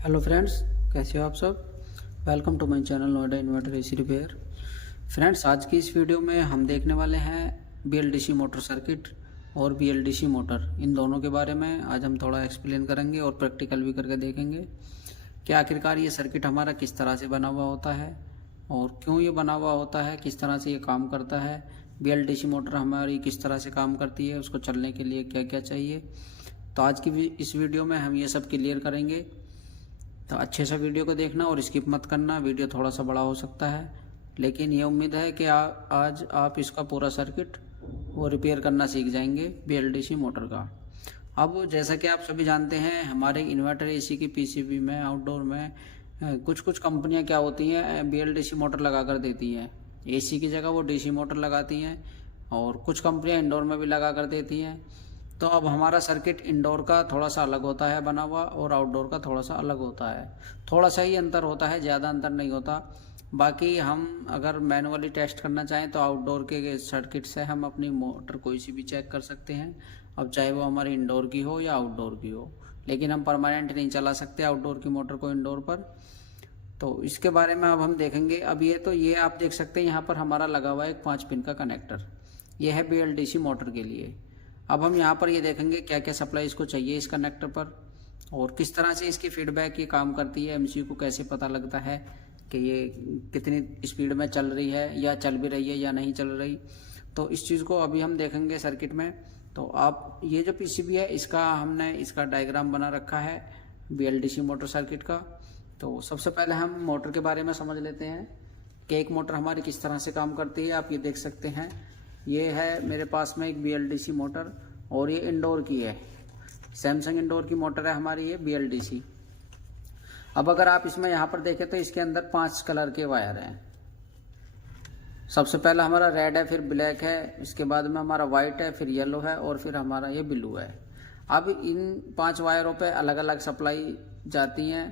Hello friends, कैसे हो आप सब। Welcome to my channel Noida inverter AC repair. Friends, आज की इस वीडियो में हम देखने वाले हैं बीएलडीसी मोटर सर्किट और बीएलडीसी मोटर, इन दोनों के बारे में आज हम थोड़ा एक्सप्लेन करेंगे और प्रैक्टिकल भी करके देखेंगे कि आखिरकार ये सर्किट हमारा किस तरह से बना हुआ होता है और क्यों ये बना हुआ होता है, किस तरह से ये काम करता है, बीएलडीसी मोटर हमारी किस तरह से काम करती है, उसको चलने के लिए क्या क्या चाहिए। तो आज की इस वीडियो में हम ये सब क्लियर करेंगे। तो अच्छे से वीडियो को देखना और स्किप मत करना। वीडियो थोड़ा सा बड़ा हो सकता है, लेकिन ये उम्मीद है कि आज आप इसका पूरा सर्किट वो रिपेयर करना सीख जाएंगे बीएलडीसी मोटर का। अब जैसा कि आप सभी जानते हैं, हमारे इन्वर्टर एसी की पीसीबी में, आउटडोर में कुछ कुछ कंपनियां क्या होती हैं, बीएलडीसी मोटर लगा कर देती हैं। एसी की जगह वो डीसी मोटर लगाती हैं और कुछ कंपनियां इंडोर में भी लगा कर देती हैं। तो अब हमारा सर्किट इंडोर का थोड़ा सा अलग होता है बना हुआ और आउटडोर का थोड़ा सा अलग होता है। थोड़ा सा ही अंतर होता है, ज़्यादा अंतर नहीं होता। बाकी हम अगर मैनुअली टेस्ट करना चाहें तो आउटडोर के सर्किट से हम अपनी मोटर कोई सी भी चेक कर सकते हैं, अब चाहे वो हमारी इंडोर की हो या आउटडोर की हो। लेकिन हम परमानेंट नहीं चला सकते आउटडोर की मोटर को इंडोर पर। तो इसके बारे में अब हम देखेंगे। अब ये आप देख सकते हैं, यहाँ पर हमारा लगा हुआ है एक 5 पिन का कनेक्टर। ये है बीएलडीसी मोटर के लिए। अब हम यहाँ पर ये देखेंगे क्या क्या सप्लाई इसको चाहिए इस कनेक्टर पर और किस तरह से इसकी फीडबैक ये काम करती है। एमसीयू को कैसे पता लगता है कि ये कितनी स्पीड में चल रही है या चल भी रही है या नहीं चल रही। तो इस चीज़ को अभी हम देखेंगे सर्किट में। तो आप ये जो पीसीबी है हमने इसका डायग्राम बना रखा है बीएलडीसी मोटर सर्किट का। तो सबसे पहले हम मोटर के बारे में समझ लेते हैं कि एक मोटर हमारी किस तरह से काम करती है। आप ये देख सकते हैं, ये है मेरे पास में एक बीएलडीसी मोटर और ये इंडोर की है, सैमसंग इंडोर की मोटर है हमारी ये बीएलडीसी। अब अगर आप इसमें यहाँ पर देखें तो इसके अंदर 5 कलर के वायर हैं। सबसे पहला हमारा रेड है, फिर ब्लैक है, इसके बाद में हमारा व्हाइट है, फिर येलो है और फिर हमारा ये ब्लू है। अब इन 5 वायरों पे अलग अलग सप्लाई जाती हैं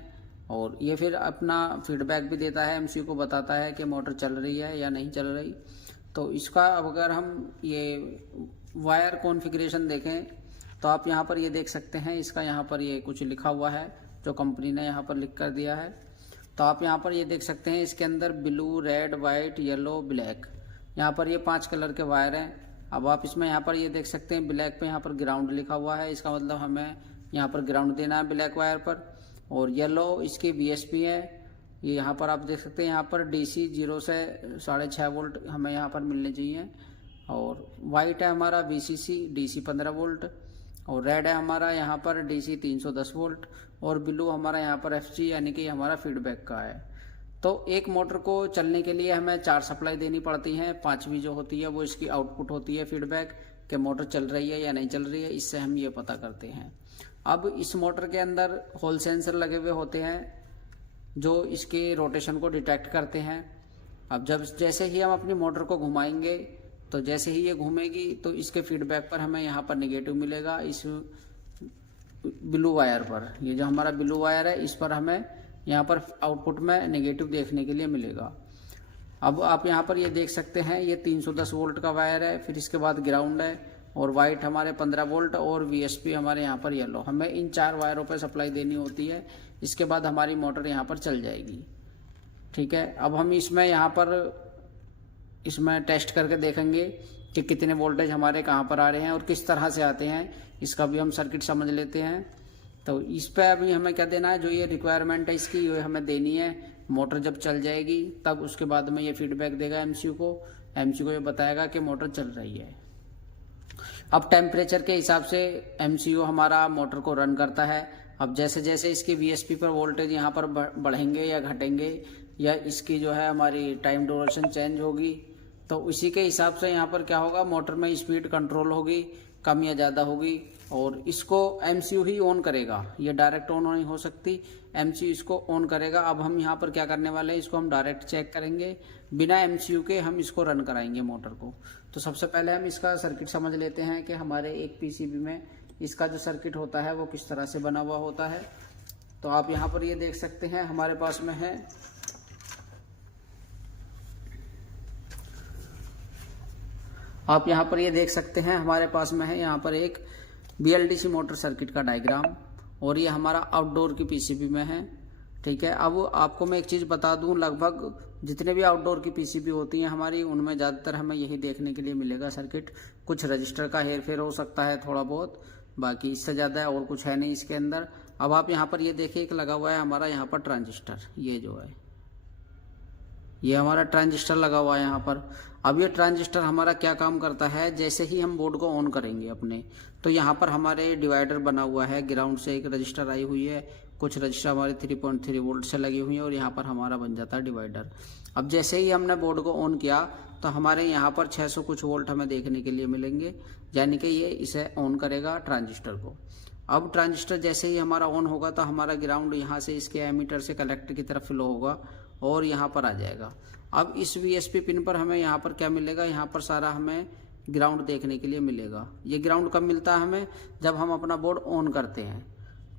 और ये फिर अपना फीडबैक भी देता है, एमसीयू को बताता है कि मोटर चल रही है या नहीं चल रही। तो इसका अब अगर हम ये वायर कॉन्फ़िगरेशन देखें तो आप यहाँ पर ये देख सकते हैं, इसका यहाँ पर ये कुछ लिखा हुआ है जो कंपनी ने यहाँ पर लिख कर दिया है। तो आप यहाँ पर ये देख सकते हैं, इसके अंदर blue, red, white, yellow, black, यहाँ पर ये 5 कलर के वायर हैं। अब आप इसमें यहाँ पर ये देख सकते हैं, ब्लैक पे यहाँ पर ग्राउंड लिखा हुआ है, इसका मतलब हमें यहाँ पर ग्राउंड देना है ब्लैक वायर पर। और येलो इसकी बीएसपी है, ये यहाँ पर आप देख सकते हैं, यहाँ पर डीसी 0 से 6.5 वोल्ट हमें यहाँ पर मिलने चाहिए। और वाइट है हमारा वीसीसी डीसी 15 वोल्ट और रेड है हमारा यहाँ पर डीसी 310 वोल्ट और ब्लू हमारा यहाँ पर एफजी यानी कि हमारा फीडबैक का है। तो एक मोटर को चलने के लिए हमें 4 सप्लाई देनी पड़ती हैं। 5वीं जो होती है वो इसकी आउटपुट होती है फीडबैक, कि मोटर चल रही है या नहीं चल रही है, इससे हम ये पता करते हैं। अब इस मोटर के अंदर हॉल सेंसर लगे हुए होते हैं जो इसके रोटेशन को डिटेक्ट करते हैं। अब जैसे ही हम अपनी मोटर को घुमाएंगे तो जैसे ही ये घूमेगी तो इसके फीडबैक पर हमें यहाँ पर नेगेटिव मिलेगा। इस ब्लू वायर पर, ये जो हमारा ब्लू वायर है, इस पर हमें यहाँ पर आउटपुट में नेगेटिव देखने के लिए मिलेगा। अब आप यहाँ पर ये देख सकते हैं, ये 310 वोल्ट का वायर है, फिर इसके बाद ग्राउंड है और वाइट हमारे 15 वोल्ट और वीएसपी हमारे यहाँ पर येलो। हमें इन 4 वायरों पर सप्लाई देनी होती है, इसके बाद हमारी मोटर यहाँ पर चल जाएगी। ठीक है, अब हम इसमें टेस्ट करके देखेंगे कि कितने वोल्टेज हमारे कहाँ पर आ रहे हैं और किस तरह से आते हैं, इसका भी हम सर्किट समझ लेते हैं। तो इस पर अभी हमें क्या देना है, जो ये रिक्वायरमेंट है इसकी ये हमें देनी है। मोटर जब चल जाएगी तब उसके बाद में ये फीडबैक देगा एमसीयू को ये बताएगा कि मोटर चल रही है। अब टेम्परेचर के हिसाब से एमसीयू हमारा मोटर को रन करता है। अब जैसे जैसे इसकी वीएसपी पर वोल्टेज यहाँ पर बढ़ेंगे या घटेंगे या इसकी जो है हमारी टाइम ड्यूरेशन चेंज होगी, तो उसी के हिसाब से यहाँ पर क्या होगा, मोटर में स्पीड कंट्रोल होगी, कम या ज़्यादा होगी। और इसको एमसीयू ही ऑन करेगा, ये डायरेक्ट ऑन नहीं हो सकती, एमसीयू इसको ऑन करेगा। अब हम यहाँ पर क्या करने वाले हैं, इसको हम डायरेक्ट चेक करेंगे, बिना एमसीयू के हम इसको रन कराएंगे मोटर को। तो सबसे पहले हम इसका सर्किट समझ लेते हैं कि हमारे एक पीसीबी में इसका जो सर्किट होता है वो किस तरह से बना हुआ होता है। तो आप यहाँ पर ये देख सकते हैं, हमारे पास में है आप यहाँ पर ये देख सकते हैं, हमारे पास में है यहाँ पर एक बीएलडीसी मोटर सर्किट का डायग्राम और ये हमारा आउटडोर की पीसीबी में है। ठीक है। अब आपको मैं एक चीज़ बता दूं, लगभग जितने भी आउटडोर की पीसीबी होती हैं हमारी, उनमें ज़्यादातर हमें यही देखने के लिए मिलेगा सर्किट। कुछ रजिस्टर का हेर फेर हो सकता है थोड़ा बहुत, बाकी इससे ज़्यादा और कुछ है नहीं इसके अंदर। अब आप यहाँ पर ये देखिए, एक लगा हुआ है हमारा यहाँ पर ट्रांजिस्टर, ये जो है ये हमारा ट्रांजिस्टर लगा हुआ है यहाँ पर। अब ये ट्रांजिस्टर हमारा क्या काम करता है, जैसे ही हम बोर्ड को ऑन करेंगे अपने, तो यहाँ पर हमारे डिवाइडर बना हुआ है, ग्राउंड से एक रजिस्टर आई हुई है, कुछ रजिस्टर हमारे 3.3 वोल्ट से लगी हुई है और यहाँ पर हमारा बन जाता है डिवाइडर। अब जैसे ही हमने बोर्ड को ऑन किया तो हमारे यहाँ पर 600 कुछ वोल्ट हमें देखने के लिए मिलेंगे, यानी कि ये इसे ऑन करेगा ट्रांजिस्टर को। अब ट्रांजिस्टर जैसे ही हमारा ऑन होगा तो हमारा ग्राउंड यहाँ से इसके एमीटर से कलेक्टर की तरफ फ्लो होगा और यहाँ पर आ जाएगा। अब इस VSP पिन पर हमें यहाँ पर क्या मिलेगा, यहाँ पर सारा हमें ग्राउंड देखने के लिए मिलेगा। ये ग्राउंड कब मिलता है हमें, जब हम अपना बोर्ड ऑन करते हैं।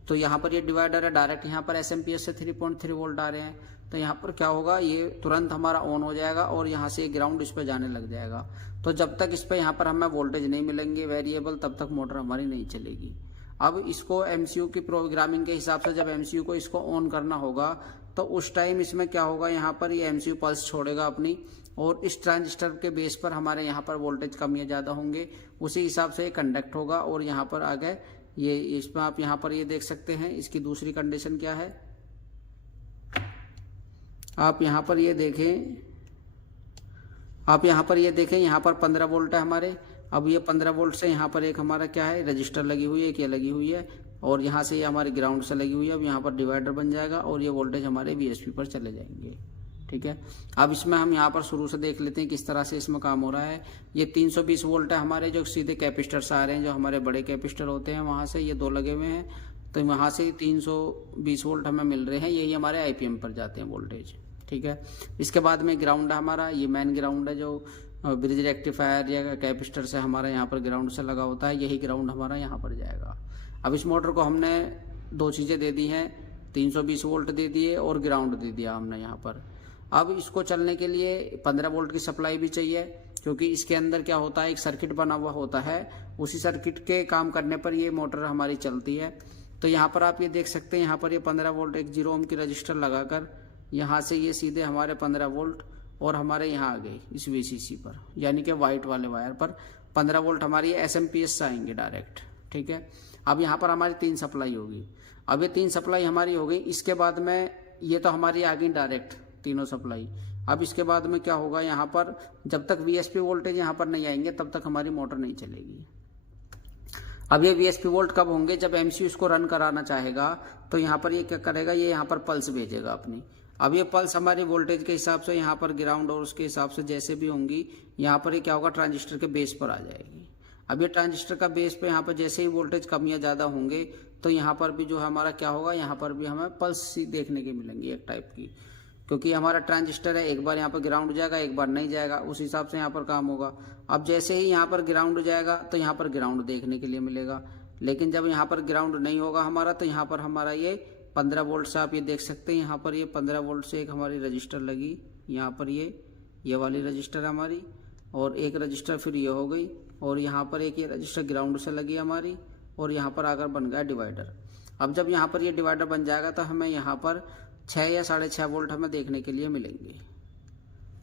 तो यहाँ पर ये डिवाइडर है, डायरेक्ट यहाँ पर SMPS से 3.3 वोल्ट आ रहे हैं, तो यहाँ पर क्या होगा, ये तुरंत हमारा ऑन हो जाएगा और यहाँ से ग्राउंड इस पर जाने लग जाएगा। तो जब तक इस पर यहाँ पर हमें वोल्टेज नहीं मिलेंगे वेरिएबल, तब तक मोटर हमारी नहीं चलेगी। अब इसको MCU की प्रोग्रामिंग के हिसाब से जब MCU को इसको ऑन करना होगा तो उस टाइम इसमें क्या होगा, यहाँ पर ये MCU पल्स छोड़ेगा अपनी, और इस ट्रांजिस्टर के बेस पर हमारे यहाँ पर वोल्टेज कम या ज़्यादा होंगे, उसी हिसाब से ये कंडक्ट होगा और यहाँ पर आगे ये इसमें आप यहाँ पर ये देख सकते हैं। इसकी दूसरी कंडीशन क्या है, आप यहाँ पर ये देखें, यहाँ पर 15 वोल्ट है हमारे। अब ये 15 वोल्ट से यहाँ पर एक हमारा क्या है, रजिस्टर लगी हुई है, एक ये लगी हुई है और यहाँ से ये हमारे ग्राउंड से लगी हुई है। अब यहाँ पर डिवाइडर बन जाएगा और ये वोल्टेज हमारे VSP पर चले जाएंगे। ठीक है। अब इसमें हम यहाँ पर शुरू से देख लेते हैं किस तरह से इसमें काम हो रहा है। ये 320 वोल्ट है हमारे, जो सीधे कैपेसिटर से आ रहे हैं, जो हमारे बड़े कैपेसिटर होते हैं वहाँ से, ये 2 लगे हुए हैं, तो वहाँ से 320 वोल्ट हमें मिल रहे हैं। यही हमारे IPM पर जाते हैं वोल्टेज। ठीक है। इसके बाद में ग्राउंड है हमारा, ये मेन ग्राउंड है जो ब्रिज रेक्टिफायर या कैपेसिटर से हमारा यहाँ पर ग्राउंड से लगा होता है, यही ग्राउंड हमारा यहाँ पर जाएगा। अब इस मोटर को हमने 2 चीज़ें दे दी हैं, 320 वोल्ट दे दिए और ग्राउंड दे दिया हमने यहाँ पर। अब इसको चलने के लिए 15 वोल्ट की सप्लाई भी चाहिए, क्योंकि इसके अंदर क्या होता है, एक सर्किट बना हुआ होता है, उसी सर्किट के काम करने पर ये मोटर हमारी चलती है। तो यहाँ पर आप ये देख सकते हैं, यहाँ पर ये 15 वोल्ट एक 0 ओम की रजिस्टर लगाकर यहाँ से ये सीधे हमारे 15 वोल्ट और हमारे यहाँ आ गए इस VCC पर, यानी कि वाइट वाले वायर पर 15 वोल्ट हमारी SMPS से आएंगे डायरेक्ट। ठीक है। अब यहाँ पर हमारी 3 सप्लाई होगी। अब ये 3 सप्लाई हमारी हो गई। इसके बाद में ये तो हमारी आ गई डायरेक्ट तीनों सप्लाई। अब इसके बाद में क्या होगा, यहाँ पर जब तक VSP वोल्टेज यहाँ पर नहीं आएंगे तब तक हमारी मोटर नहीं चलेगी। अब ये VSP वोल्ट कब होंगे, जब MCU इसको रन कराना चाहेगा तो यहाँ पर ये क्या करेगा, ये यहाँ पर पल्स भेजेगा अपनी। अब ये पल्स हमारी वोल्टेज के हिसाब से यहाँ पर ग्राउंड और उसके हिसाब से जैसे भी होंगी, यहाँ पर ये क्या होगा, ट्रांजिस्टर के बेस पर आ जाएगी। अब ये ट्रांजिस्टर का बेस पे यहाँ पर जैसे ही वोल्टेज कम या ज़्यादा होंगे तो यहाँ पर भी जो है हमारा क्या होगा, यहाँ पर भी हमें पल्स सी देखने की मिलेंगी एक टाइप की, क्योंकि हमारा ट्रांजिस्टर है, एक बार यहाँ पर ग्राउंड जाएगा, एक बार नहीं जाएगा, उस हिसाब से यहाँ पर काम होगा। अब जैसे ही यहाँ पर ग्राउंड जाएगा तो यहाँ पर ग्राउंड देखने के लिए मिलेगा, लेकिन जब यहाँ पर ग्राउंड नहीं होगा हमारा तो यहाँ पर हमारा ये 15 वोल्ट से आप ये देख सकते हैं, यहाँ पर ये 15 वोल्ट से एक हमारी रजिस्टर लगी, यहाँ पर ये वाली रजिस्टर हमारी, और एक रजिस्टर फिर ये हो गई, और यहाँ पर एक ये रजिस्टर ग्राउंड से लगी हमारी, और यहाँ पर आकर बन गया डिवाइडर। अब जब यहाँ पर ये डिवाइडर बन जाएगा तो हमें यहाँ पर 6 या 6.5 वोल्ट हमें देखने के लिए मिलेंगे।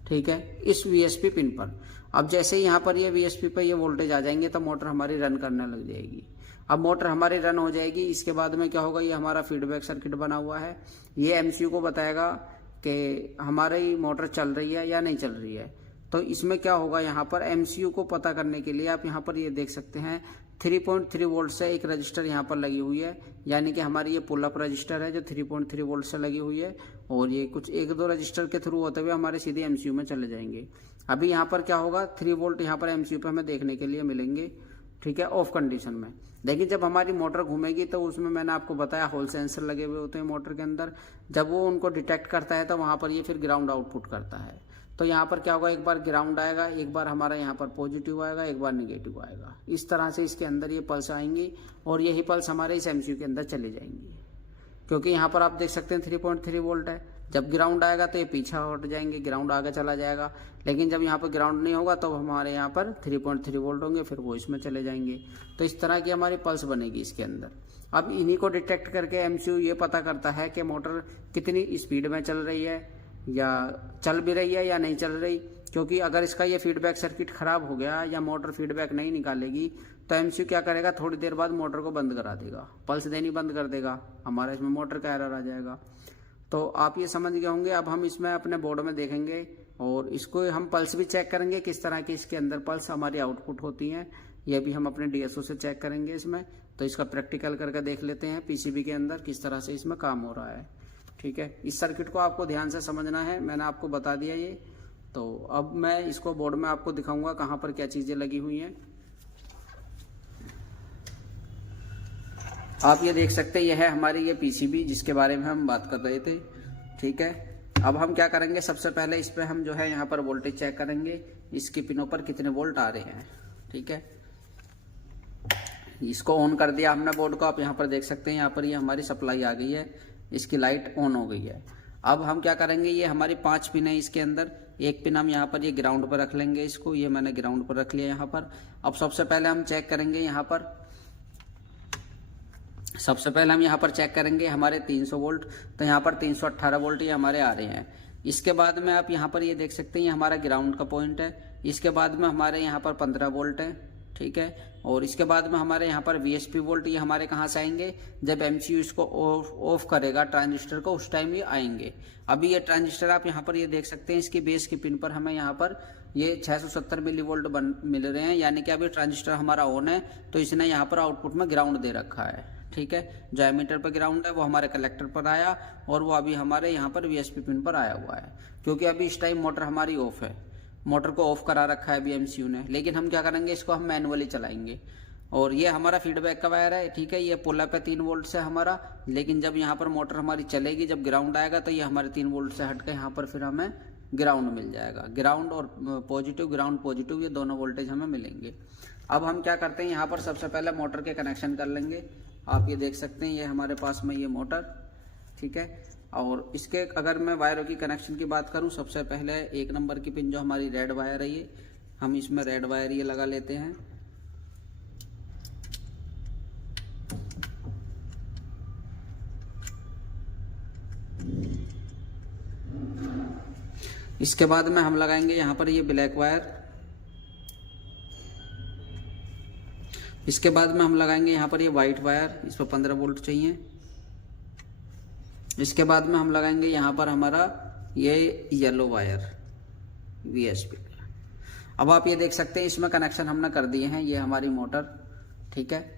ठीक है, इस VSP पिन पर। अब जैसे ही यहाँ पर ये VSP पर ये वोल्टेज आ जाएंगे तो मोटर हमारी रन करने लग जाएगी। अब मोटर हमारी रन हो जाएगी, इसके बाद में क्या होगा, ये हमारा फीडबैक सर्किट बना हुआ है, ये MCU को बताएगा कि हमारी मोटर चल रही है या नहीं चल रही है। तो इसमें क्या होगा, यहाँ पर MCU को पता करने के लिए आप यहाँ पर ये देख सकते हैं 3.3 वोल्ट से एक रजिस्टर यहाँ पर लगी हुई है, यानी कि हमारी ये पुल अप रजिस्टर है जो 3.3 वोल्ट से लगी हुई है, और ये कुछ 1-2 रजिस्टर के थ्रू होते हुए हमारे सीधे MCU में चले जाएंगे। अभी यहाँ पर क्या होगा, 3 वोल्ट यहाँ पर MCU पे हमें देखने के लिए मिलेंगे। ठीक है, ऑफ कंडीशन में। देखिए जब हमारी मोटर घूमेगी तो उसमें मैंने आपको बताया होल सेंसर लगे हुए होते हैं मोटर के अंदर, जब वो उनको डिटेक्ट करता है तो वहाँ पर ये फिर ग्राउंड आउटपुट करता है। तो यहाँ पर क्या होगा, एक बार ग्राउंड आएगा, एक बार हमारा यहाँ पर पॉजिटिव आएगा, एक बार निगेटिव आएगा। इस तरह से इसके अंदर ये पल्स आएंगी और यही पल्स हमारे इस MCU के अंदर चली जाएंगी, क्योंकि यहाँ पर आप देख सकते हैं 3.3 वोल्ट है। जब ग्राउंड आएगा तो ये पीछा हट जाएंगे, ग्राउंड आगे चला जाएगा, लेकिन जब यहाँ पर ग्राउंड नहीं होगा तो हमारे यहाँ पर 3.3 वोल्ट होंगे, फिर वो इसमें चले जाएंगे। तो इस तरह की हमारी पल्स बनेगी इसके अंदर। अब इन्हीं को डिटेक्ट करके एमसीयू ये पता करता है कि मोटर कितनी स्पीड में चल रही है, या चल भी रही है या नहीं चल रही। क्योंकि अगर इसका ये फीडबैक सर्किट खराब हो गया या मोटर फीडबैक नहीं निकालेगी तो एमसीयू क्या करेगा, थोड़ी देर बाद मोटर को बंद करा देगा, पल्स देनी बंद कर देगा, हमारा इसमें मोटर का एरर आ जाएगा। तो आप ये समझ गए होंगे। अब हम इसमें अपने बोर्ड में देखेंगे और इसको हम पल्स भी चेक करेंगे, किस तरह की इसके अंदर पल्स हमारी आउटपुट होती हैं, यह भी हम अपने डीएसओ से चेक करेंगे इसमें। तो इसका प्रैक्टिकल करके देख लेते हैं पीसीबी के अंदर किस तरह से इसमें काम हो रहा है। ठीक है, इस सर्किट को आपको ध्यान से समझना है, मैंने आपको बता दिया ये। तो अब मैं इसको बोर्ड में आपको दिखाऊंगा कहाँ पर क्या चीज़ें लगी हुई हैं। आप ये देख सकते हैं, यह है हमारी ये पीसीबी जिसके बारे में हम बात कर रहे थे। ठीक है, अब हम क्या करेंगे, सबसे पहले इस पे हम जो है यहाँ पर वोल्टेज चेक करेंगे, इसकी पिनों पर कितने वोल्ट आ रहे हैं। ठीक है, इसको ऑन कर दिया हमने बोर्ड को, आप यहाँ पर देख सकते हैं, यहाँ पर ये हमारी सप्लाई आ गई है, इसकी लाइट ऑन हो गई है। अब हम क्या करेंगे, ये हमारी 5 पिन है इसके अंदर, एक पिन हम यहाँ पर ये ग्राउंड पर रख लेंगे इसको, ये मैंने ग्राउंड पर रख लिया यहाँ पर। अब सबसे पहले हम चेक करेंगे यहाँ पर, सबसे पहले हम यहाँ पर चेक करेंगे हमारे 300 वोल्ट, तो यहाँ पर 318 वोल्ट ये हमारे आ रहे हैं। इसके बाद में आप यहाँ पर ये देख सकते हैं, ये हमारा ग्राउंड का पॉइंट है। इसके बाद में हमारे यहाँ पर 15 वोल्ट है। ठीक है, और इसके बाद में हमारे यहाँ पर वीएसपी वोल्ट, ये हमारे कहाँ से आएंगे, जब एमसीयू इसको ऑफ करेगा ट्रांजिस्टर को, उस टाइम ये आएंगे। अभी ये ट्रांजिस्टर आप यहाँ पर ये देख सकते हैं, इसकी बेस की पिन पर हमें यहाँ पर ये 670 मिली वोल्ट मिल रहे हैं, यानी कि अभी ट्रांजिस्टर हमारा ऑन है, तो इसने यहाँ पर आउटपुट में ग्राउंड दे रखा है। ठीक है, जो एमीटर पर ग्राउंड है वो हमारे कलेक्टर पर आया, और वो अभी हमारे यहाँ पर वीएसपी पिन पर आया हुआ है। क्योंकि अभी इस टाइम मोटर हमारी ऑफ है, मोटर को ऑफ करा रखा है अभी एमसीयू ने, लेकिन हम क्या करेंगे, इसको हम मैनुअली चलाएंगे। और ये हमारा फीडबैक का वायर है। ठीक है, ये पुल अप है 3 वोल्ट से हमारा, लेकिन जब यहाँ पर मोटर हमारी चलेगी, जब ग्राउंड आएगा, तो ये हमारे 3 वोल्ट से हट के यहाँ पर फिर हमें ग्राउंड मिल जाएगा। ग्राउंड और पॉजिटिव, ग्राउंड पॉजिटिव, ये दोनों वोल्टेज हमें मिलेंगे। अब हम क्या करते हैं, यहाँ पर सबसे पहले मोटर के कनेक्शन कर लेंगे। आप ये देख सकते हैं, ये हमारे पास में ये मोटर। ठीक है, और इसके अगर मैं वायरों की कनेक्शन की बात करूं, सबसे पहले 1 नंबर की पिन जो हमारी रेड वायर है, ये हम इसमें रेड वायर ये लगा लेते हैं। इसके बाद में हम लगाएंगे यहाँ पर ये ब्लैक वायर। इसके बाद में हम लगाएंगे यहाँ पर ये वाइट वायर, इस पर 15 वोल्ट चाहिए। इसके बाद में हम लगाएंगे यहाँ पर हमारा ये येलो वायर वीएसपी। अब आप ये देख सकते हैं, इसमें कनेक्शन हमने कर दिए हैं, ये हमारी मोटर। ठीक है,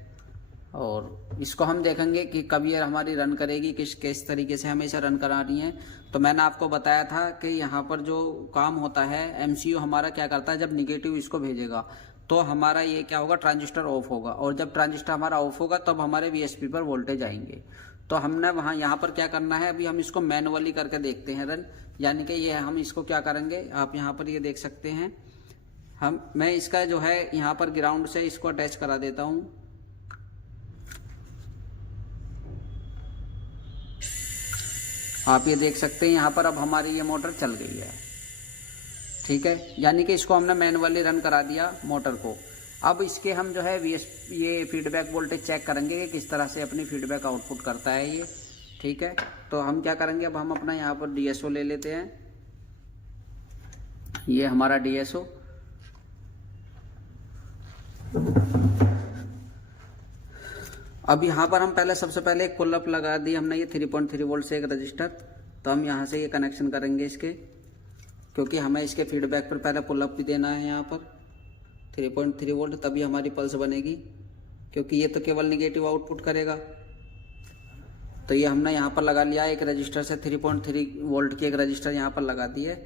और इसको हम देखेंगे कि कब ये हमारी रन करेगी, किस तरीके से हमें इसे रन करानी है। तो मैंने आपको बताया था कि यहाँ पर जो काम होता है, एमसीयू हमारा क्या करता है, जब निगेटिव इसको भेजेगा तो हमारा ये क्या होगा, ट्रांजिस्टर ऑफ होगा, और जब ट्रांजिस्टर हमारा ऑफ होगा तब हमारे वीएसपी पर वोल्टेज आएंगे। तो हमने वहाँ यहाँ पर क्या करना है, अभी हम इसको मैनुअली करके देखते हैं रन, यानी कि ये हम इसको क्या करेंगे, आप यहाँ पर ये देख सकते हैं, मैं इसका जो है यहाँ पर ग्राउंड से इसको अटैच करा देता हूँ। आप ये देख सकते हैं, यहाँ पर अब हमारी ये मोटर चल गई है। ठीक है, यानी कि इसको हमने मैनुअली रन करा दिया मोटर को। अब इसके हम जो है ये फीडबैक वोल्टेज चेक करेंगे कि किस तरह से अपनी फीडबैक आउटपुट करता है ये। ठीक है, तो हम क्या करेंगे, अब हम अपना यहाँ पर डीएसओ ले लेते हैं। ये हमारा डीएसओ, अब यहाँ पर हम सबसे पहले एक पुल अप लगा दी हमने, ये 3.3 वोल्ट से एक रजिस्टर। तो हम यहाँ से ये कनेक्शन करेंगे इसके, क्योंकि हमें इसके फीडबैक पर पहले पुल अप भी देना है यहाँ पर 3.3 वोल्ट, तभी हमारी पल्स बनेगी, क्योंकि ये तो केवल निगेटिव आउटपुट करेगा। तो ये हमने यहाँ पर लगा लिया एक रजिस्टर से, 3.3 वोल्ट की एक रजिस्टर यहाँ पर लगा दी है,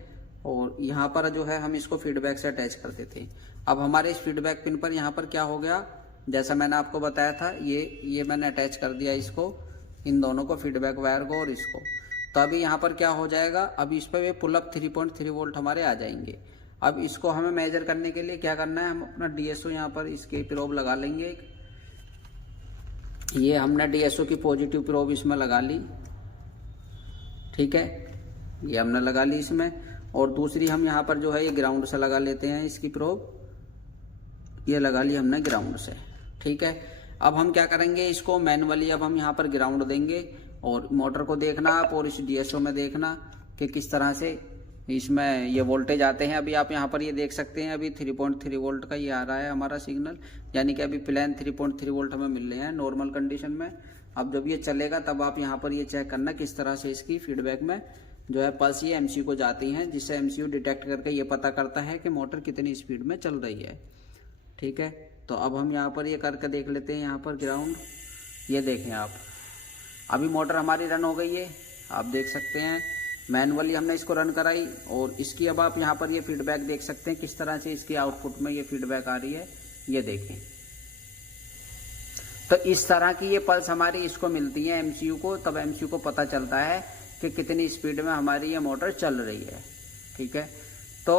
और यहाँ पर जो है हम इसको फीडबैक से अटैच कर देते हैं। अब हमारे इस फीडबैक पिन पर यहाँ पर क्या हो गया, जैसा मैंने आपको बताया था, ये मैंने अटैच कर दिया इसको, इन दोनों को, फीडबैक वायर को और इसको। तो अभी यहाँ पर क्या हो जाएगा, अभी इस पर ये पुल अप 3.3 वोल्ट हमारे आ जाएंगे। अब इसको हमें मेजर करने के लिए क्या करना है, हम अपना डीएसओ यहाँ पर इसके प्रोब लगा लेंगे। ये हमने डीएसओ की पॉजिटिव प्रोब इसमें लगा ली। ठीक है, ये हमने लगा ली इसमें, और दूसरी हम यहाँ पर जो है ये ग्राउंड से लगा लेते हैं इसकी प्रोब, ये लगा ली हमने ग्राउंड से। ठीक है, अब हम क्या करेंगे, इसको मैनुअली अब हम यहाँ पर ग्राउंड देंगे और मोटर को देखना आप, और इस डीएसओ में देखना कि किस तरह से इसमें ये वोल्टेज आते हैं। अभी आप यहाँ पर ये देख सकते हैं, अभी 3.3 वोल्ट का ये आ रहा है हमारा सिग्नल, यानी कि अभी प्लेन 3.3 वोल्ट हमें मिल रहे हैं नॉर्मल कंडीशन में। अब जब ये चलेगा तब आप यहाँ पर ये चेक करना किस तरह से इसकी फीडबैक में जो है पल्स ये एमसीयू को जाती हैं, जिससे एमसीयू डिटेक्ट करके ये पता करता है कि मोटर कितनी स्पीड में चल रही है। ठीक है, तो अब हम यहाँ पर ये करके देख लेते हैं। यहाँ पर ग्राउंड ये देखें आप, अभी मोटर हमारी रन हो गई है, आप देख सकते हैं। मैनुअली हमने इसको रन कराई और इसकी अब आप यहाँ पर ये फीडबैक देख सकते हैं किस तरह से इसकी आउटपुट में ये फीडबैक आ रही है, ये देखें। तो इस तरह की ये पल्स हमारी इसको मिलती है एमसीयू को, तब एमसीयू को पता चलता है कि कितनी स्पीड में हमारी ये मोटर चल रही है। ठीक है, तो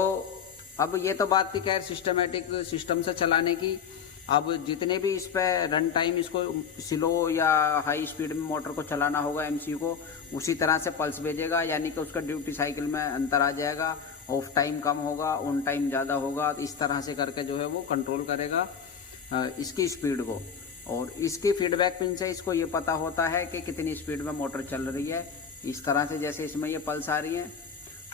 अब ये तो बात थी खैर सिस्टमेटिक सिस्टम से चलाने की। अब जितने भी इस पे रन टाइम इसको स्लो या हाई स्पीड में मोटर को चलाना होगा एमसीयू को, उसी तरह से पल्स भेजेगा, यानी कि उसका ड्यूटी साइकिल में अंतर आ जाएगा, ऑफ टाइम कम होगा, ऑन टाइम ज़्यादा होगा। इस तरह से करके जो है वो कंट्रोल करेगा इसकी स्पीड को, और इसकी फीडबैक पिन से इसको ये पता होता है कि कितनी स्पीड में मोटर चल रही है। इस तरह से जैसे इसमें ये पल्स आ रही है,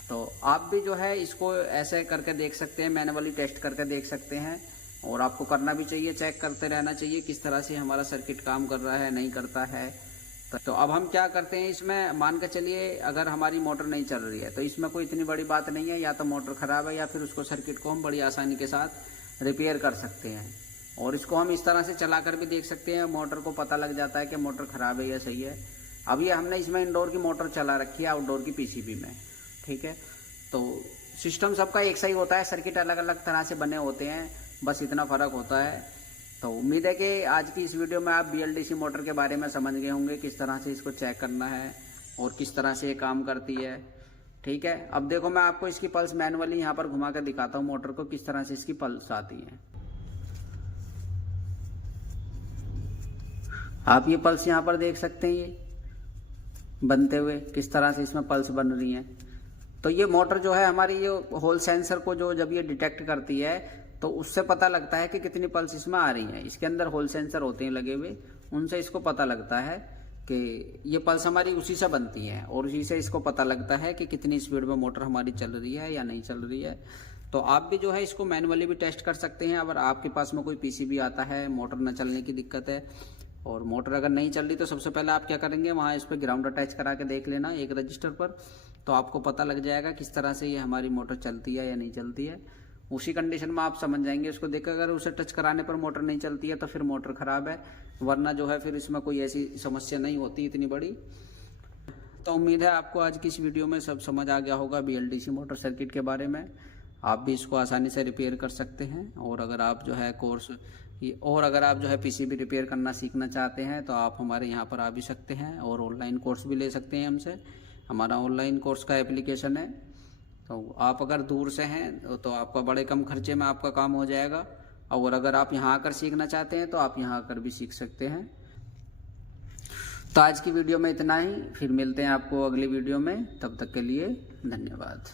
तो आप भी जो है इसको ऐसे करके देख सकते हैं, मैनुअली टेस्ट करके देख सकते हैं, और आपको करना भी चाहिए, चेक करते रहना चाहिए किस तरह से हमारा सर्किट काम कर रहा है, नहीं करता है। तो अब हम क्या करते हैं इसमें, मान के चलिए अगर हमारी मोटर नहीं चल रही है तो इसमें कोई इतनी बड़ी बात नहीं है, या तो मोटर खराब है या फिर उसको सर्किट को हम बड़ी आसानी के साथ रिपेयर कर सकते हैं। और इसको हम इस तरह से चला कर भी देख सकते हैं, मोटर को पता लग जाता है कि मोटर खराब है या सही है। अब ये हमने इसमें इंडोर की मोटर चला रखी है आउटडोर की पीसीबी में। ठीक है, तो सिस्टम सबका एक सही होता है, सर्किट अलग अलग तरह से बने होते हैं, बस इतना फर्क होता है। तो उम्मीद है कि आज की इस वीडियो में आप बीएलडीसी मोटर के बारे में समझ गए होंगे, किस तरह से इसको चेक करना है और किस तरह से ये काम करती है। ठीक है, अब देखो मैं आपको इसकी पल्स मैनुअली यहाँ पर घुमा कर दिखाता हूँ मोटर को, किस तरह से इसकी पल्स आती है। आप ये पल्स यहाँ पर देख सकते हैं, ये बनते हुए किस तरह से इसमें पल्स बन रही हैं। तो ये मोटर जो है हमारी ये होल सेंसर को जो जब ये डिटेक्ट करती है तो उससे पता लगता है कि कितनी पल्स इसमें आ रही है। इसके अंदर होल सेंसर होते हैं लगे हुए, उनसे इसको पता लगता है कि ये पल्स हमारी उसी से बनती है, और उसी से इसको पता लगता है कि कितनी स्पीड में मोटर हमारी चल रही है या नहीं चल रही है। तो आप भी जो है इसको मैनुअली भी टेस्ट कर सकते हैं। अगर आपके पास में कोई पीसीबी आता है, मोटर न चलने की दिक्कत है और मोटर अगर नहीं चल रही, तो सबसे पहले आप क्या करेंगे, वहाँ इस पर ग्राउंड अटैच करा के देख लेना एक रजिस्टर पर, तो आपको पता लग जाएगा किस तरह से ये हमारी मोटर चलती है या नहीं चलती है। उसी कंडीशन में आप समझ जाएंगे उसको देखकर। अगर उसे टच कराने पर मोटर नहीं चलती है तो फिर मोटर खराब है, वरना जो है फिर इसमें कोई ऐसी समस्या नहीं होती इतनी बड़ी। तो उम्मीद है आपको आज की इस वीडियो में सब समझ आ गया होगा बीएलडीसी मोटर सर्किट के बारे में। आप भी इसको आसानी से रिपेयर कर सकते हैं, और अगर आप जो है पीसीबी रिपेयर करना सीखना चाहते हैं तो आप हमारे यहाँ पर आ भी सकते हैं, और ऑनलाइन कोर्स भी ले सकते हैं हमसे। हमारा ऑनलाइन कोर्स का एप्लीकेशन है, तो आप अगर दूर से हैं तो आपका बड़े कम खर्चे में आपका काम हो जाएगा, और अगर आप यहाँ आकर सीखना चाहते हैं तो आप यहाँ आकर भी सीख सकते हैं। तो आज की वीडियो में इतना ही, फिर मिलते हैं आपको अगली वीडियो में, तब तक के लिए धन्यवाद।